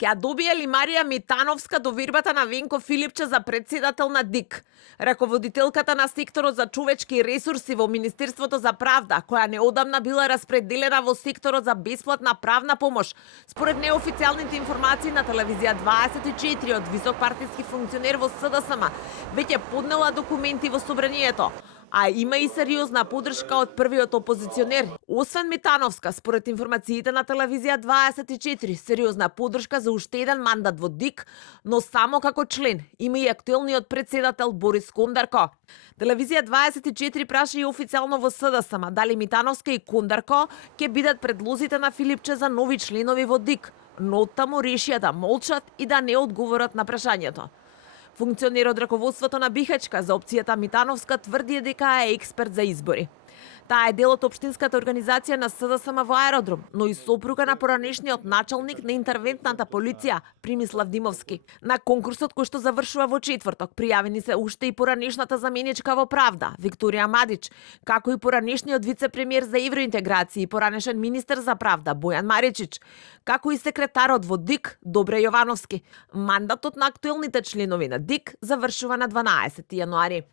Ќе добие ли Марија Митановска довербата на Венко Филипче за председател на ДИК? Раководителката на секторот за човечки ресурси во Министерството за правда, која неодамна била распределена во секторот за бесплатна правна помош, според неофицијалните информации на телевизија 24 од висок партиски функционер во СДСМ, веќе поднела документи во собранието. А има и сериозна поддршка од првиот опозиционер. Освен Митановска, според информациите на телевизија 24, сериозна поддршка за уште еден мандат во ДИК, но само како член. Има и актуелниот председател Борис Кондарко. Телевизија 24 праша и официјално во СДСМ дали Митановска и Кондарко ќе бидат предлозите на Филипче за нови членови во ДИК, но таму решија да молчат и да не одговорат на прашањето. Функционер од раководството на Бихачка за опцијата Митановска тврди дека е експерт за избори. Таа е дел од општинската организација на СДСМ во Аеродром, но и сопруга на поранешниот началник на интервентната полиција Примислав Димовски. На конкурсот кој што завршува во четврток, пријавени се уште и поранешната заменичка во Правда Викторија Мадич, како и поранешниот вице-премиер за евроинтеграција и поранешен министер за правда Бојан Маричич, како и секретарот во ДИК Добре Јовановски. Мандатот на актуелните членови на ДИК завршува на 12 јануари.